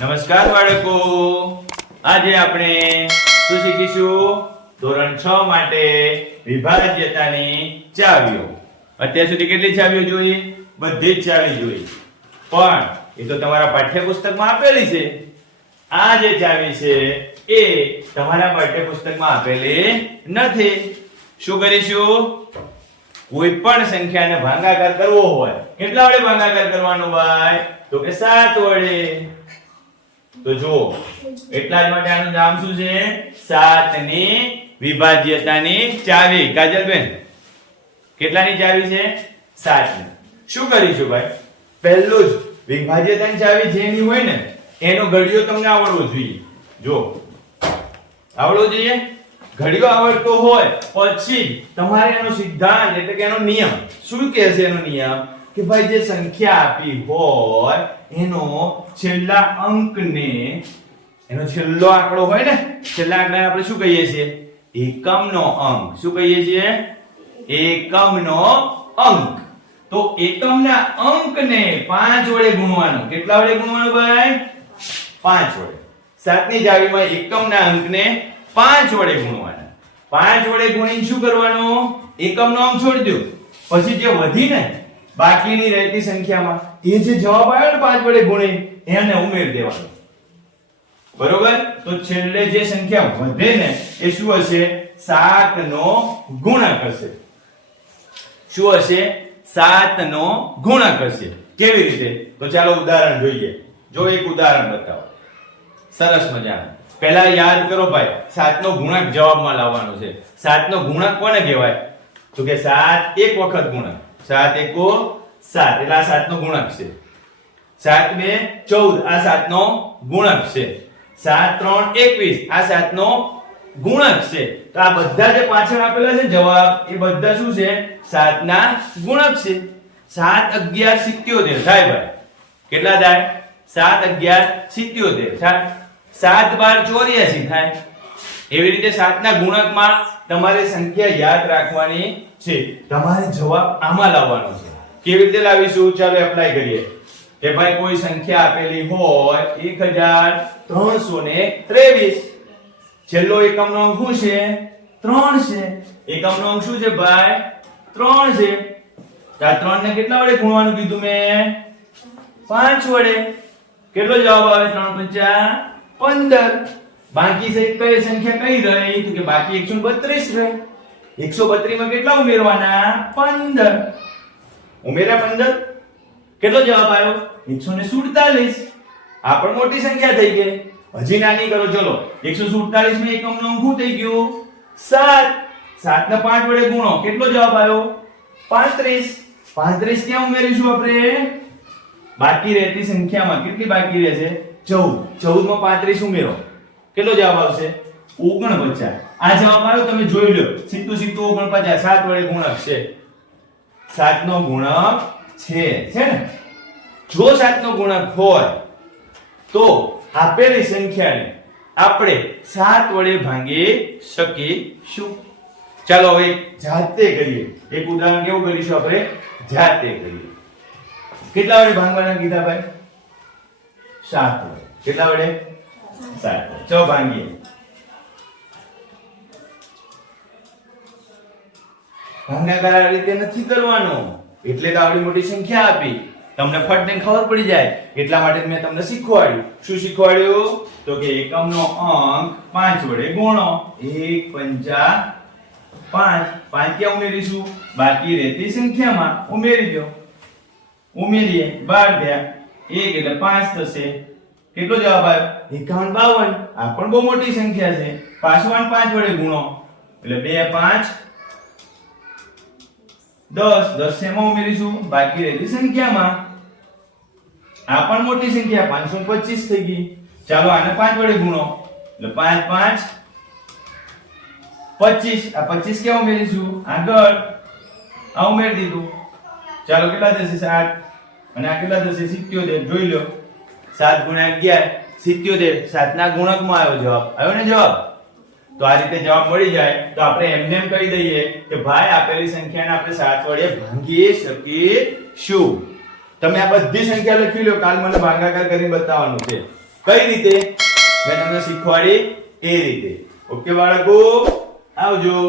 નમસ્કાર બાળકો, આજે આપણે શું શીખીશું? ધોરણ 6 માટે વિભાજ્યતાની ચાવીઓ. અત્યાર સુધી કેટલી ચાવીઓ જોઈ? બધી જ ચાવી જોઈ, પણ એ તો તમારા પાઠ્યપુસ્તકમાં આપેલી છે. આ જે ચાવી છે એ તમારા પાઠ્યપુસ્તકમાં આપેલી નથી. શું કરીશું? કોઈ પણ સંખ્યાને ભાગાકાર કરવો હોય, કેટલા વડે ભાગાકાર કરવાનો ભાઈ? તો કે 7 વડે. તો જો એટલા જ માટે આનું નામ શું છે? 7 ની વિભાજ્યતાની ચાવી. કાજલબેન, કેટલાની ચાવી છે? 7 ની. શું કરીશું ભાઈ? પહેલું જ વિભાજ્યતાની ચાવી જેની હોય ને એનો ઘડિયો તમને આવડવો જોઈએ. જો આવડવો જોઈએ. ઘડિયો આવડતો હોય પછી તમારે એનો સિદ્ધાંત એટલે કે એનો નિયમ શું કહે છે? એનો નિયમ કે ભાઈ જે સંખ્યા આપી હોય એનો છેલ્લા અંકને, એનો છેલ્લો આંકડો હોય ને, છેલ્લા આંકડાને આપણે શું કહીએ છીએ? એકમનો અંક. શું કહીએ છીએ? એકમનો અંક. તો એકમના અંકને 5 વડે ગુણવાનો. કેટલા વડે ગુણવાનો ભાઈ? 5 વડે. 7 ની ચાવીમાં એકમના અંકને 5 વડે ગુણવાના. 5 વડે ગુણીને શું કરવાનું? એકમનો અંક છોડી દો. પછી જે વધી ને બાકીની રહેતી સંખ્યામાં એ જે જવાબ આવ્યો ને 5 વડે ગુણી એને ઉમેરી દેવાનો. બરોબર? તો છેલ્લે જે સંખ્યા વધે ને એ શું હશે? 7 નો ગુણક હશે. શું હશે? 7 નો ગુણક હશે. કેવી રીતે? તો ચાલો ઉદાહરણ જોઈએ. જો એક ઉદાહરણ બતાવો સરસ મજાનું. પહેલા યાદ કરો ભાઈ, 7 નો ગુણક જવાબમાં લાવવાનો છે. 7 નો ગુણક કોને કહેવાય? તો કે 7 એક વખત ગુણક. 7 એકો 7 એટલે આ 7 નો ગુણક છે. 7 2 14 આ 7 નો ગુણક છે. 7 3 21 આ 7 નો ગુણક છે. તો આ બધા જે પાછળ આપેલા છે જવાબ એ બધા શું છે? 7 ના ગુણક છે. 7 11 77 થાય ભાઈ. કેટલા થાય? 7 11 77 થાય. 7 12 84 થાય. એવી રીતે 7 ના ગુણકમાં તમારે સંખ્યા યાદ રાખવાની છે. તમારે જવાબ આમાં લાવવાનો છે. કેવી રીતે લાવીશું? ચાલો એપ્લાય કરીએ. કે ભાઈ કોઈ સંખ્યા આપેલી હોય 1323. છેલ્લો એકમનો અંક શું છે? 3 છે. એકમનો અંક શું છે ભાઈ? 3 છે. આ 3 ને કેટલા વડે ગુણવાનું કીધું મેં? 5 વડે. કેટલો જવાબ આવે? 3 × 5 = 15. બાકી છે કઈ સંખ્યા કઈ રહી? તો કે બાકી 132 રહે. 132 માં કેટલા ઉમેરવાના? 15. ઉમેર્યા 15. કેટલો જવાબ આવ્યો? 147. આ પણ મોટી સંખ્યા થઈ ગઈ. હજી નાની કરો. ચલો 147 માં એકમનો અંક શું થઈ ગયો? 7. 7 ને 5 વડે ગુણો. કેટલો જવાબ આવ્યો? 35. 35 ક્યાં ઉમેરીશું આપણે? બાકી રહેતી સંખ્યામાં. કેટલી બાકી રહે છે? 14. 14 માં 35 ઉમેરો. કેટલો જવાબ આવશે? 49. આ જવાબ આવ્યો તમે જોઈ લો. સીધું 49. 7 વડે ગુણક છે. 7 નો ગુણક છે ને? જો 7 નો ગુણક હોય તો આપેલી સંખ્યાને આપણે 7 વડે ભાંગી શકીશું. ચાલો હવે જાતે કરીએ. એક ઉદાહરણ કેવું કરીશું આપણે? જાતે કરીએ. કેટલા વડે ભાંગવાના કીધા ભાઈ? 7 વડે. કેટલા વડે? 7. ચલો ભાંગીએ. ભાગાકાર આ રીતે નથી કરવાનો. એટલે તો આવડી મોટી સંખ્યા આપી. તમને ફટ દઈને ખબર પડી જાય એટલા માટે મેં તમને શીખવાડ્યું. શું શીખવાડ્યું? તો કે એકમનો અંક 5 વડે ગુણો. 1 × 5. 5 ક્યાં ઉમેરીશું? બાકી રહેતી સંખ્યામાં ઉમેરી દો. ઉમેરીએ 12 થયા. 1 એટલે 5 થશે. કેટલો જવાબ આવ્યો? 51 52. આ પણ બહુ મોટી સંખ્યા છે. પાછું 5 વડે ગુણો એટલે 2 5 10. 10 એમાં ઉમેરીશું? બાકી રહેતી સંખ્યામાં. આ પણ મોટી સંખ્યા 525 થઈ ગઈ. ચાલો આને 5 વડે ગુણો એટલે 5 5 25. આ 25 ક્યાં ઉમેરીશું? આગળ. આ ઉમેરી દીધું. ચાલો કેટલા થશે? 7. અને આ કેટલા થશે? 77. જોઈ લો. 7 × 11 77. 7 ના ગુણકમાં આવ્યો જવાબ. આવ્યો ને જવાબ? તો આ રીતે જવાબ મળી જાય તો આપણે એમને એમ કહી દઈએ કે ભાઈ આપેલી સંખ્યાને આપણે 7 વડે ભાંગી શકીશું. તમે આ બધી સંખ્યા લખી લો. કાલ મને ભાગાકાર કરીને બતાવવાનું છે. કઈ રીતે? મેં તમને શીખવાડી એ રીતે. ઓકે બાળકો, આવજો.